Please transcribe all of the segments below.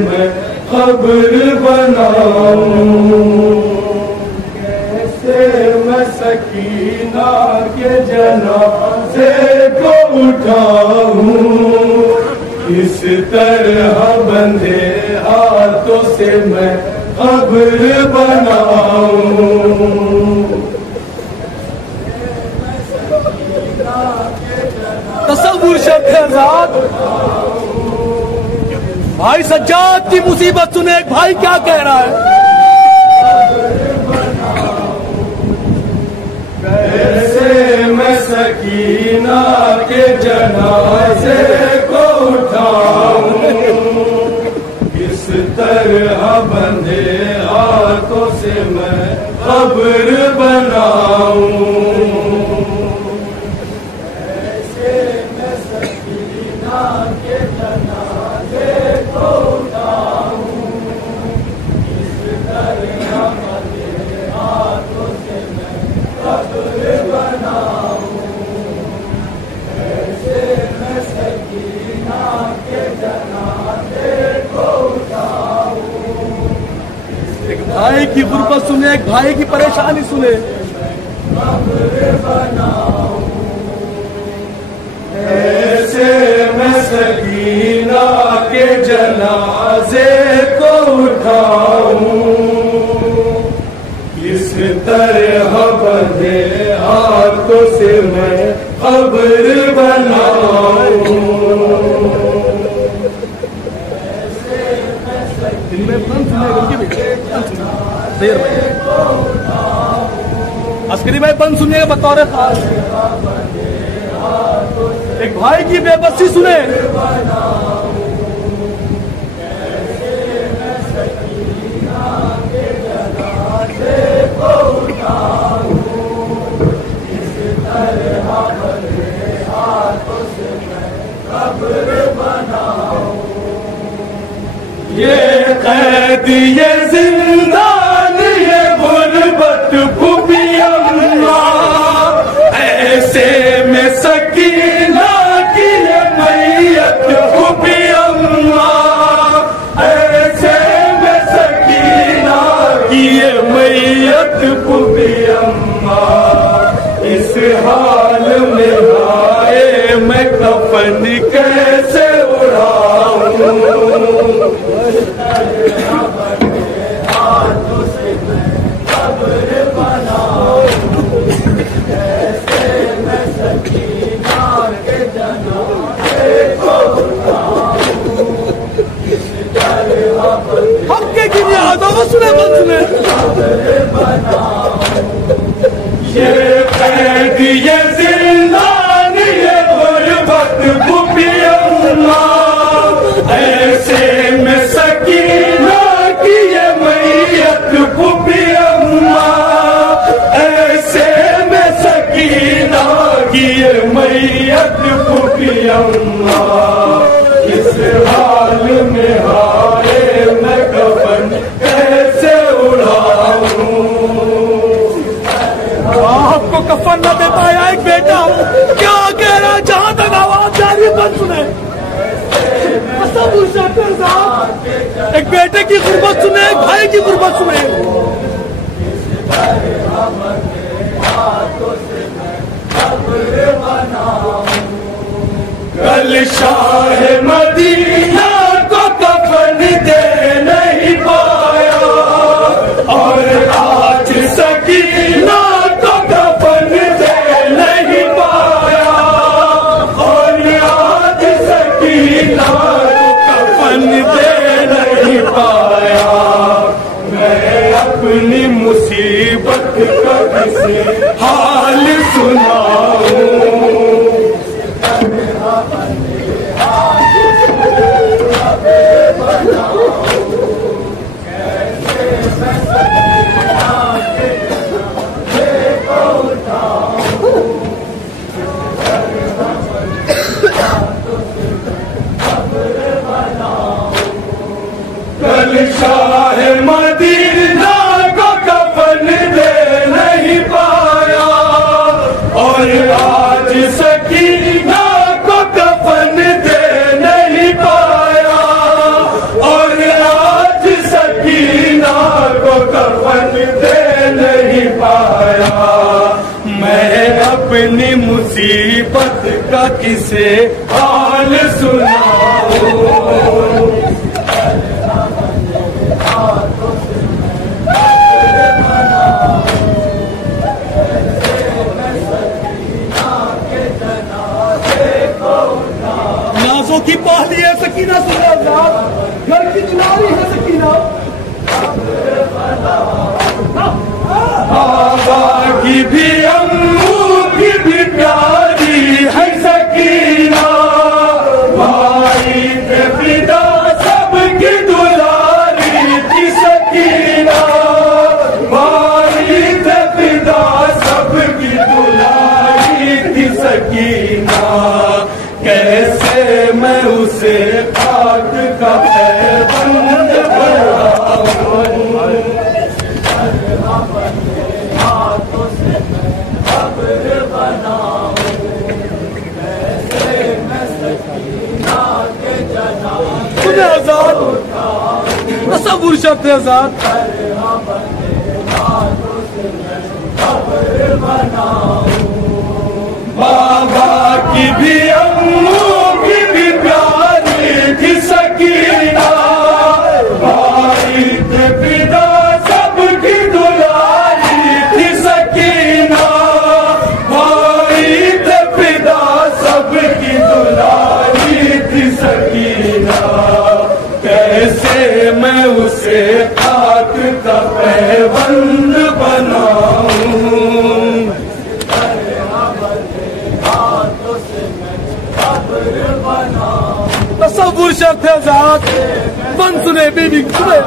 मैं खबर बनाऊं, कैसे मैं सकीना के जनाजे को उठाऊं, इस तरह बंधे हाथों से मैं खबर बनाऊं। तसव्वुर शब्द भाई सज्जाद की मुसीबत सुने, एक भाई क्या कह रहा है। कैसे मैं सकीना के जनाजे को उठाऊं, इस तरह बंधे हाथों से मैं खबर बनाऊं, कैसे मैं सकीना के जनाजे को उठाऊं, इस तरह बंधे हाथों से मैं खबर बनाऊं, कैसे मैं सकीना के जनाजे को उठाऊं। एक भाई की गुर्बत सुने, एक भाई की परेशानी सुने। खबर बनाऊं, कैसे मैं सकीना के जनाजे को उठाऊं, इस तरह बंधे हाथों से मैं खबर बनाऊं, कैसे मैं अस्करी भाई बंद सुनिएगा बतौर खास। एक भाई की बेबसी सुने। ये कैद ये जिंदान ये गुर्बत फूफी अम्मा, ऐसे में सकीना की ये मैयत फूफी अम्मा, ऐसे में सकीना की ये मैयत फूफी अम्मा, इस हाल में आए मैं कफन कैसे उड़ाऊं, हाथों से मैं खबर बनाऊं, कैसे मैं सकीना के जनाजे को उठाऊं, इस तरह हक्के की नियाज़ों को सुने बंद सुने। खबर बनाऊं, ये कैद ये जिंदान ये गुर्बत फूफी अम्मा, ऐसे में सकीना की ये मैयत फूफी अम्मा, ऐसे में सकीना की ये मैयत फूफी अम्मा, इस हाल में हाय मैं कफन कैसे उड़ाऊं। आपको कफन न दे पाया एक बेटा क्या कह रहा है, जहां तक आवाज जा रही है बंद सुने। एक बेटे की गुर्बत सुने, एक भाई की गुर्बत सुने। कल शाह मदीना को कफन दे नहीं पाया, और आज सकीना को कफन दे नहीं पाया, और आज सकीना दे नहीं पाया, मैं अपनी मुसीबत का किसे हाल सुनाऊं, कल शाह मदीना को कफन दे नहीं पाया, और आज सकीना को कफन दे नहीं पाया, और मैं अपनी मुसीबत का किसे हाल सुनाऊं। नाजों की पहली है सकीना सुना, घर की दुलारी है सकीना। बाबा की भी अम्मू की भी प्यारी है सकीना, भाई के पिता सबकी दुलारी थी सकीना, भाई के पिता सबकी दुलारी थी सकीना। कैसे मैं उसे खाक का पैबंद बनाऊं। सुने आजाद, तसव्वुर शर्त है आजाद। बाबा की भी अम्मू की भी प्यारी थी सकीना, भाई के पिता सबकी दुलारी थी सकीना, भाई के पिता सबकी दुलारी थी सकीना। कैसे मैं उसे खाक का पैबंद बनाऊं। तसव्वुर शर्त है आजाद, मन सुने बीबी सुने।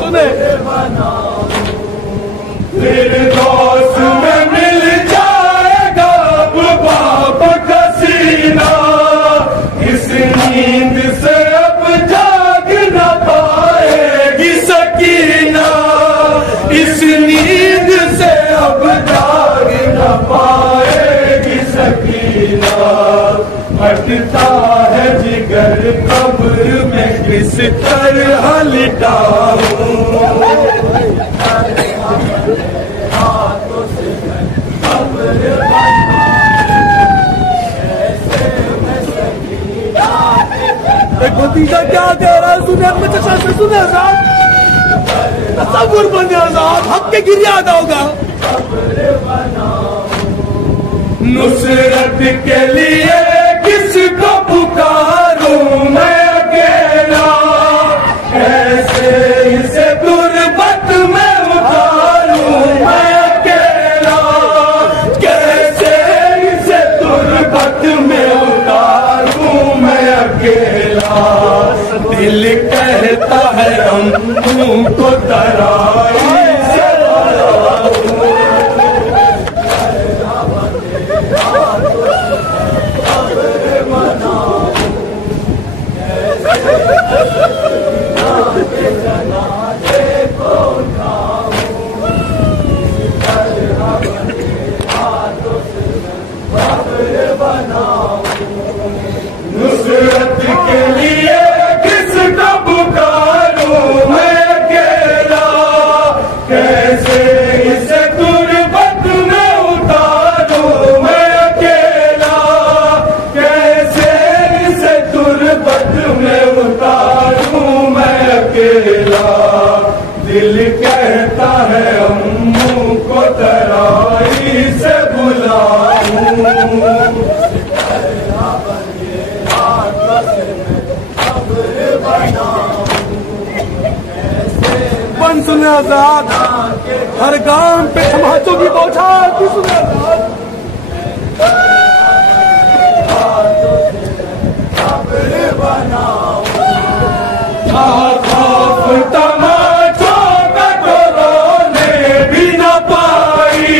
सुने फिर दोस्त में मिल जाएगा अब बाप का सीना, इस नींद से अब जाग न पाएगी सकीना, इस नींद से अब जाग न पाएगी सकीना। हटता है जिगर कब्र में किस तरह लिटाऊं। एक भतीजा क्या कह रहा है सुने, अपने चचा से सुने आजाद। तसव्वुर बने आजाद, हक के गिर याद होगा। नुसरत के लिए किसको पुकारूं मैं अकेला, कैसे इसे गुर्बत में उतारूं मैं अकेला, कैसे इसे गुर्बत में उतारूं मैं अकेला। दिल कहता है अम्मू को तराई से नुसरत के लिए किसको पुकारूं मैं अकेला, कैसे इसे गुर्बत में उतारूं मैं अकेला, कैसे इसे गुर्बत में उतारूं मैं अकेला। दिल कहता है अम्मू को तराई से बुलाऊं। बन सुने आजाद, हर गांव पे तमाचों की बौछार की सुने आजाद। खौफ तमाचों का तो रोने भी न पाई,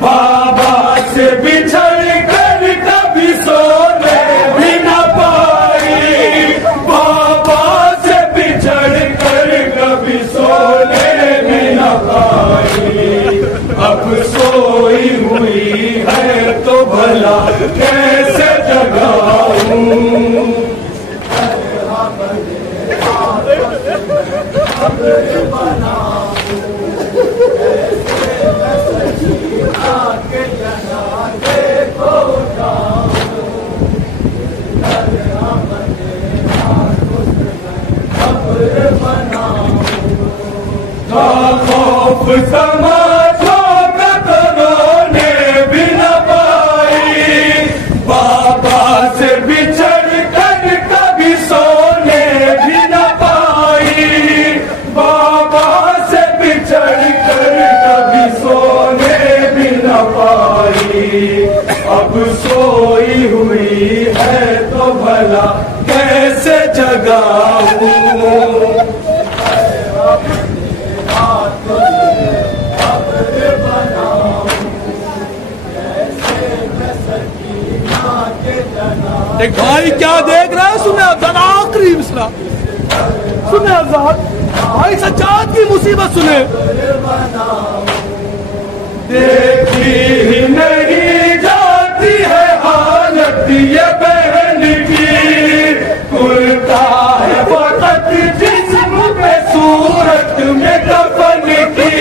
बाबा से बिछड़ कर कभी सोने भी न पाई, बाबा से बिछड़ कर कभी सोने भी न पाई। अब सोई हुई है तो भला कैसे जगाऊं। खौफ समाजों का तो रोने भी न पाई, बाबा से बिछड़ कर कभी सोने भी न पाई, बाबा से बिछड़ कर कभी सोने भी न पाई। अब सोई हुई है तो भला कैसे जगाऊं, एक भाई क्या देख रहा है? सुने अजान आखिरी मिसरा सुने, अजान भाई सज्जाद की मुसीबत सुने। देखी ही नहीं जाती है हालत ये बहन की, कुर्ता है फकत जिस्म पे सूरत में कफन की,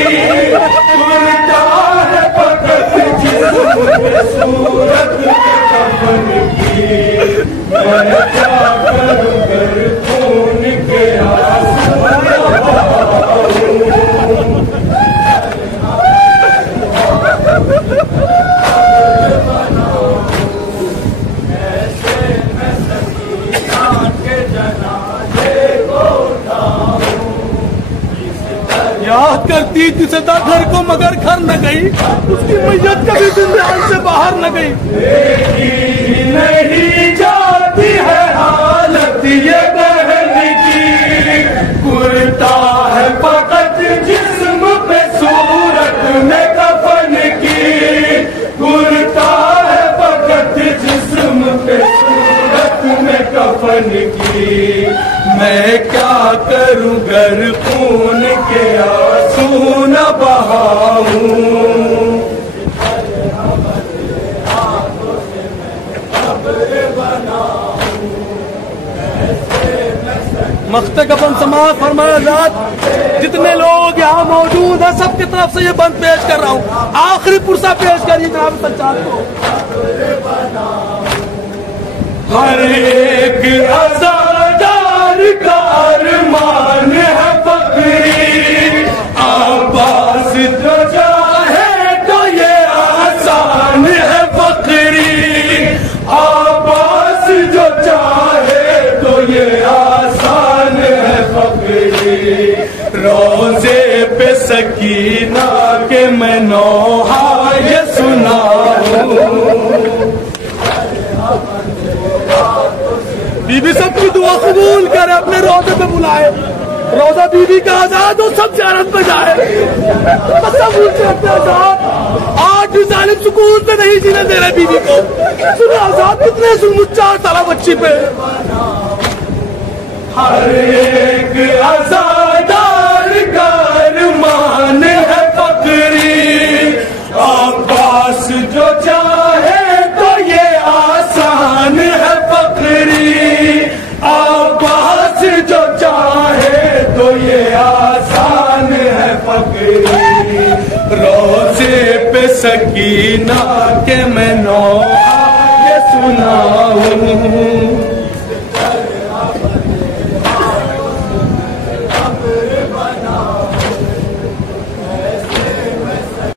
कुर्ता है फकत जिस्म पे सूरत में कफन की। मैं क्या करूं कर खून के आंसू याद करती तुझदा घर को मगर घर न गई, उसकी मैयत कभी दुनिया से बाहर न गई। नहीं जाती है हालत ये बहन की, कुर्ता है फकत जिस्म पे सूरत में कफन की, कुर्ता है फकत जिस्म पे सूरत में कफन की। मैं क्या करूं गर खून के आंसू न बहाऊं, मख्ते कफन समाज फरमाया जात जितने लोग यहाँ मौजूद हैं सबकी तरफ से ये बंद पेश कर रहा हूँ। आखिरी पुरसा पेश करिए जनाब सज्जाद को। हर एक आजादार का अरमान है फकरी, आवाज जो चाहे तो ये आसान है फकरी, आवाज जो चाहे तो ये आसान है फकरी। रोजे पे सकीना के मैं नौहा ये सुनाऊं, बीबी सबकी दुआ कबूल करे, अपने रोजे पे बुलाए, रोजा बीबी का आजाद हो, सब ज़ियारत पे जाए। आज जालिम सुकून पे नहीं जीने दे रहे बीबी को। सुने आजाद कितने जुल्म ताला बच्ची पे। हर एक आजादार का अरमान है फकरी, अब्बास जो चाहे तो ये आसान है फकरी, अब्बास जो चाहे तो ये आसान है फकरी। रोजे पे सकीना के मैं नौहा ये सुनाऊं,